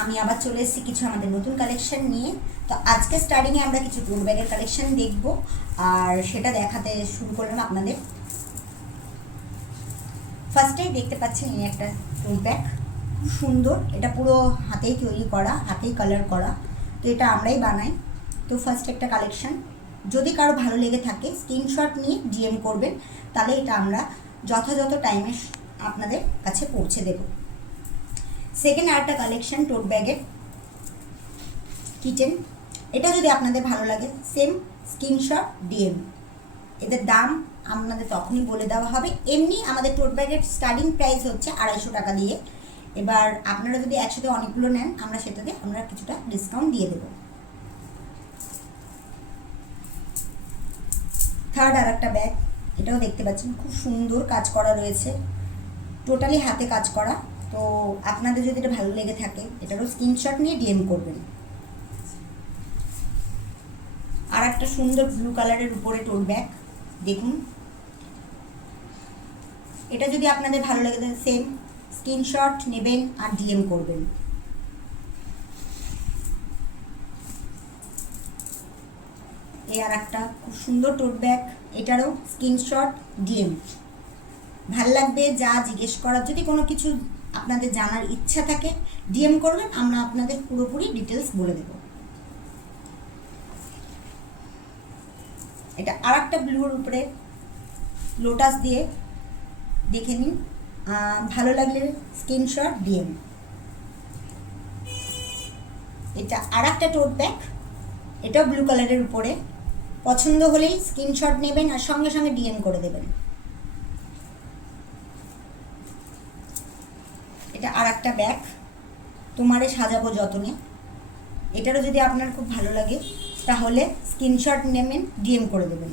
আমি আবার চলে এসেছি কিছু আমাদের নতুন কালেকশন নিয়ে। তো আজকে স্টার্টিংয়ে আমরা কিছু টোট ব্যাগের কালেকশন দেখব, আর সেটা দেখাতে শুরু করলাম আপনাদের। ফার্স্টেই দেখতে পাচ্ছেন এই একটা টোট ব্যাগ, খুব সুন্দর। এটা পুরো হাতেই তৈরি করা, হাতেই কালার করা। তো এটা আমরাই বানাই। তো ফার্স্ট একটা কালেকশন, যদি কারো ভালো লেগে থাকে স্ক্রিনশট নিয়ে ডিএম করবেন, তাহলে এটা আমরা যথাযথ টাইমে আপনাদের কাছে পৌঁছে দেব। সেকেন্ড আরেকটা কালেকশন টোট ব্যাগের কিচেন, এটা যদি আপনাদের ভালো লাগে সেম স্ক্রিনশট ডিএম। এদের দাম আপনাদের তখনই বলে দেওয়া হবে। এমনি আমাদের টোট ব্যাগের স্টার্টিং প্রাইস হচ্ছে 250 টাকা দিয়ে। এবার আপনারা যদি একসাথে অনেকগুলো নেন, আমরা সেটাতে আমরা কিছুটা ডিসকাউন্ট দিয়ে দেব। থার্ড আর একটা ব্যাগ, এটাও দেখতে পাচ্ছেন খুব সুন্দর কাজ করা রয়েছে, টোটালি হাতে কাজ করা। তো আপনাদের যদি এটা ভালো লেগে থাকে এটারও স্ক্রিনশট নিয়ে ডিএম করবেন। আর একটা সুন্দর ব্লু কালারের উপরে টোট ব্যাগ দেখুন, এটা যদি আপনাদের ভালো লেগে থাকে সেম স্ক্রিনশট নেবেন আর ডিএম করবেন। এই আর একটা খুব সুন্দর টোট ব্যাগ, এটারও স্ক্রিনশট ডিএম। ভাল লাগবে যা জিজ্ঞেস করার, যদি কোনো কিছু আপনাদের জানার ইচ্ছা থাকে ডিএম করবেন, আমরা আপনাদের পুরোপুরি ডিটেলস বলে দেব। এটা আর একটা ব্লুর উপরে লোটাস দিয়ে, দেখে নিন, ভালো লাগলে স্ক্রিনশট ডিএম। এটা আর একটা টোট ব্যাগ, এটাও ব্লু কালারের উপরে, পছন্দ হলেই স্ক্রিনশট নেবেন আর সঙ্গে সঙ্গে ডিএম করে দেবেন। এটা আর একটা ব্যাগ, তোমারে সাজাবো যতনে, এটারও যদি আপনার খুব ভালো লাগে তাহলে স্ক্রিনশট নেবেন, ডিএম করে দেবেন।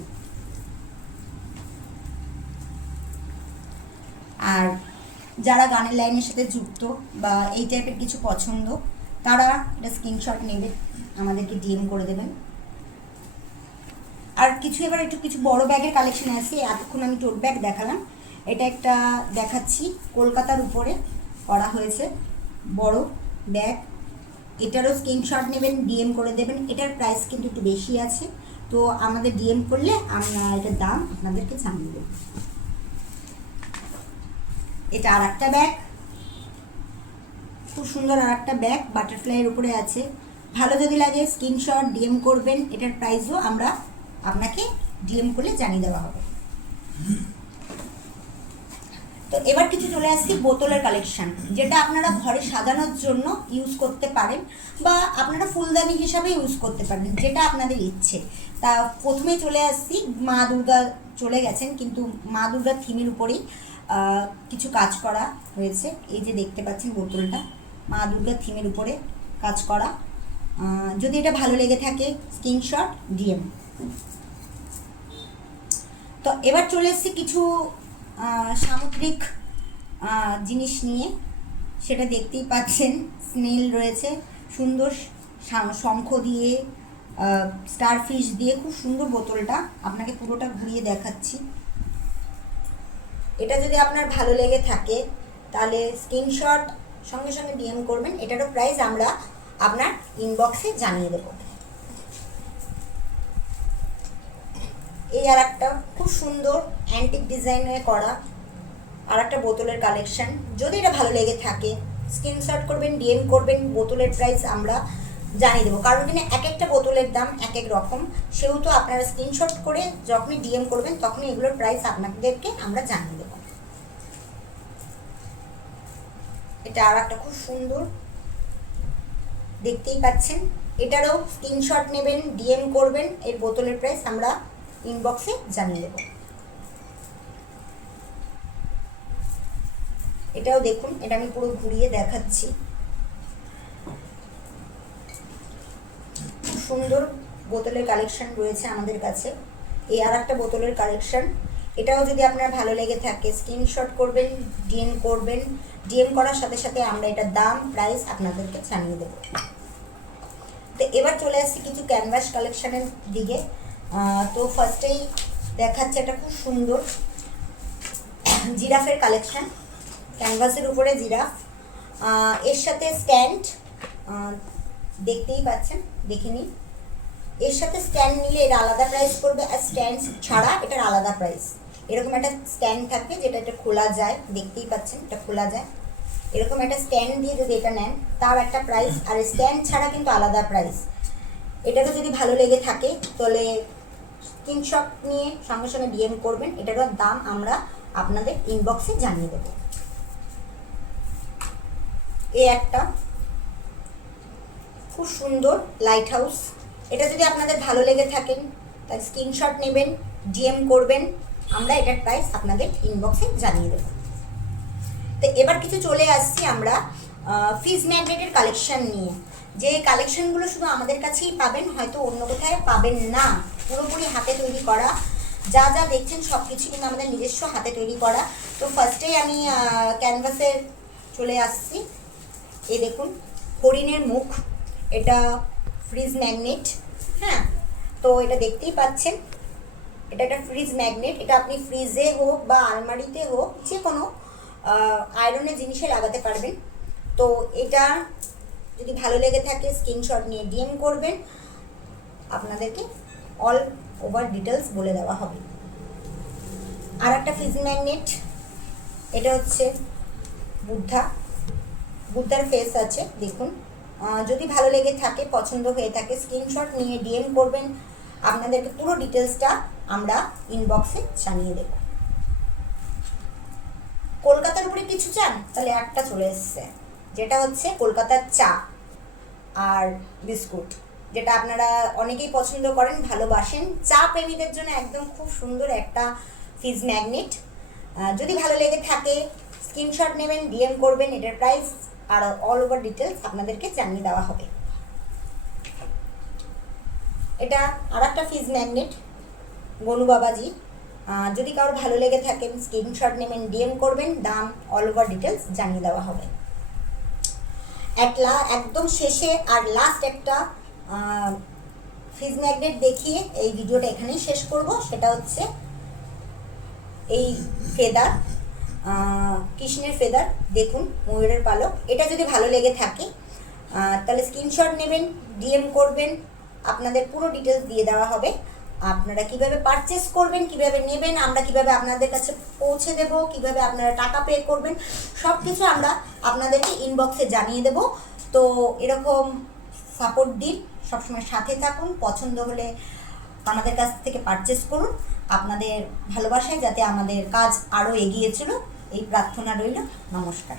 আর যারা গানের লাইনের সাথে যুক্ত বা এই টাইপের কিছু পছন্দ, তারা এটা স্ক্রিনশট নেবে, আমাদেরকে ডিএম করে দেবেন। আর কিছু এবার একটু কিছু বড় ব্যাগের কালেকশন আছে। এতক্ষণ আমি টোট ব্যাগ দেখালাম, এটা একটা দেখাচ্ছি কলকাতার উপরে করা হয়েছে বড় ব্যাগ, এটারও স্ক্রিনশট নেবেন, ডিএম করে দেবেন। এটার প্রাইস কিন্তু একটু বেশি আছে, তো আমাদের ডিএম করলে আমরা এটার দাম আপনাদেরকে জানিয়ে দেব। এটা আর একটা ব্যাগ, খুব সুন্দর আর একটা ব্যাগ, বাটারফ্লাইয়ের উপরে আছে। ভালো যদি লাগে স্ক্রিনশট ডিএম করবেন, এটার প্রাইসও আমরা আপনাকে ডিএম করলে জানিয়ে দেওয়া হবে। তো এবার কিছু চলে আসছি বোতলের কালেকশন, যেটা আপনারা ঘরে সাজানোর জন্য ইউজ করতে পারেন বা আপনারা ফুলদানি হিসাবে ইউজ করতে পারেন, যেটা আপনাদের ইচ্ছে। তা প্রথমে চলে আসছি মা দুর্গা, চলে গেছেন কিন্তু মা দুর্গার থিমের উপরেই কিছু কাজ করা হয়েছে। এই যে দেখতে পাচ্ছেন বোতলটা মা দুর্গার থিমের উপরে কাজ করা। যদি এটা ভালো লেগে থাকে স্ক্রিনশট ডিএম। তো এবার চলে এসছি কিছু সামুদ্রিক জিনিস নিয়ে, সেটা দেখতেই পাচ্ছেন স্নেল রয়েছে, সুন্দর শঙ্খ দিয়ে, স্টারফিশ দিয়ে, খুব সুন্দর বোতলটা। আপনাকে পুরোটা ঘুরিয়ে দেখাচ্ছি। এটা যদি আপনার ভালো লেগে থাকে তাহলে স্ক্রিনশট সঙ্গে সঙ্গে ডিএম করবেন, এটারও প্রাইস আমরা আপনার ইনবক্সে জানিয়ে দেব। এই আর একটা খুব সুন্দর অ্যান্টিক ডিজাইনে করা আর একটা বোতলের কালেকশন, যদি এটা ভালো লেগে থাকে স্ক্রিনশট করবেন, ডিএম করবেন, বোতলের প্রাইস আমরা জানিয়ে দেবো। কারণ এখানে এক একটা বোতলের দাম এক এক রকম, সেহেতু আপনারা স্ক্রিনশট করে যখনই ডিএম করবেন তখনই এগুলোর প্রাইস আপনাদেরকে আমরা জানিয়ে দেবো। এটা আর একটা খুব সুন্দর, দেখতেই পাচ্ছেন, এটারও স্ক্রিনশট নেবেন, ডিএম করবেন, এর বোতলের প্রাইস আমরা ইনবক্সে জানিয়ে দেব। এটাও দেখুন, এটা আমি পুরো ঘুরিয়ে দেখাচ্ছি, সুন্দর বোতলের কালেকশন রয়েছে আমাদের কাছে। এই আর একটা বোতলের কালেকশন, এটাও যদি আপনার ভালো লেগে থাকে স্ক্রিনশট করবেন, ডিএম করবেন, ডিএম করার সাথে সাথে আমরা এটার দাম প্রাইস আপনাদেরকে জানিয়ে দেব। তো এবার চলে আসছি কিছু ক্যানভাস কালেকশনের দিকে। তো ফার্স্টেই দেখাচ্ছে একটা খুব সুন্দর জিরাফের কালেকশন, ক্যানভাসের উপরে জিরাফ, এর সাথে স্ট্যান্ড দেখতেই পাচ্ছেন, দেখে নিন। এর সাথে স্ট্যান্ড নিলে এটা আলাদা প্রাইস পড়বে, আর স্ট্যান্ড ছাড়া এটার আলাদা প্রাইস। এরকম একটা স্ট্যান্ড থাকবে যেটা এটা খোলা যায়, দেখতেই পাচ্ছেন এটা খোলা যায়। এরকম একটা স্ট্যান্ড দিয়ে যদি এটা নেন তার একটা প্রাইস, আর স্ট্যান্ড ছাড়া কিন্তু আলাদা প্রাইস। এটারও যদি ভালো লেগে থাকে তাহলে স্ক্রিনশট নিয়ে সঙ্গে সঙ্গে ডিএম করবেন, এটারও দাম আমরা আপনাদের ইনবক্সে জানিয়ে দেব। এই একটা খুব সুন্দর লাইট হাউস, এটা যদি আপনাদের ভালো লেগে থাকেন তাই স্ক্রিনশট নেবেন, ডিএম করবেন, আমরা এটার প্রাইস আপনাদের ইনবক্সে জানিয়ে দেব। তো এবার কিছু চলে আসছি আমরা ফ্রিজ ম্যাগনেটের কালেকশন নিয়ে, যে কালেকশনগুলো শুধু আমাদের কাছেই পাবেন, হয়তো অন্য কোথায় পাবেন না। পুরোপুরি হাতে তৈরি করা, যা যা দেখছেন সব কিছু কিন্তু আমাদের নিজস্ব হাতে তৈরি করা। তো ফার্স্টেই আমি ক্যানভাসের চলে আসছি। এই দেখুন হরিণের মুখ, এটা ফ্রিজ ম্যাগনেট। হ্যাঁ, তো এটা দেখতেই পাচ্ছেন, এটা একটা ফ্রিজ ম্যাগনেট। এটা আপনি ফ্রিজে হোক বা আলমারিতে হোক যে কোনো আয়রনের জিনিসে লাগাতে পারবেন। তো এটা যদি ভালো লেগে থাকে স্ক্রিনশট নিয়ে ডিএম করবেন, আপনাদেরকে অল ওভার ডিটেলস বলে দেওয়া হবে। আর একটা ফ্রিজ ম্যাগনেট, এটা হচ্ছে বুদ্ধার ফেস আছে, দেখুন। যদি ভালো লেগে থাকে, পছন্দ হয়ে থাকে, স্ক্রিনশট নিয়ে ডিএম করবেন, আপনাদেরকে পুরো ডিটেলসটা আমরা ইনবক্সে জানিয়ে দেব। কলকাতার উপরে কিছু চান তাহলে একটা চলে এসছে, যেটা হচ্ছে কলকাতার চা আর বিস্কুট, যেটা আপনারা অনেকেই পছন্দ করেন, ভালোবাসেন। চা প্রেমীদের জন্য একদম খুব সুন্দর একটা ফ্রিজ ম্যাগনেট। যদি ভালো লেগে থাকে স্ক্রিনশট নেবেন, ডিএম করবেন, এটার প্রাইস আর অল ওভার ডিটেলস আপনাদেরকে জানিয়ে দেওয়া হবে। এটা আর একটা ফ্রিজ ম্যাগনেট গনু বাবাজি, যদি কারোর ভালো লেগে থাকেন স্ক্রিনশট নেবেন, ডিএম করবেন, দাম অল ওভার ডিটেলস জানিয়ে দেওয়া হবে। একদম শেষে আর লাস্ট একটা ফ্রিজ ম্যাগনেট দেখিয়ে এই ভিডিওটা এখানেই শেষ করব। সেটা হচ্ছে এই ফেদার, কৃষ্ণের ফেদার, দেখুন ময়ূরের পালক। এটা যদি ভালো লেগে থাকে তাহলে স্ক্রিনশট নেবেন, ডিএম করবেন, আপনাদের পুরো ডিটেলস দিয়ে দেওয়া হবে। আপনারা কিভাবে পারচেস করবেন, কিভাবে নেবেন, আমরা কিভাবে আপনাদের কাছে পৌঁছে দেব, কিভাবে আপনারা টাকা পে করবেন, সব কিছু আমরা আপনাদেরকে ইনবক্সে জানিয়ে দেব। তো এরকম সাপোর্ট দিন, সবসময় সাথে থাকুন, পছন্দ হলে আমাদের কাছ থেকে পারচেস করুন। আপনাদের ভালোবাসায় যাতে আমাদের কাজ আরও এগিয়ে চলুক এই প্রার্থনা রইল। নমস্কার।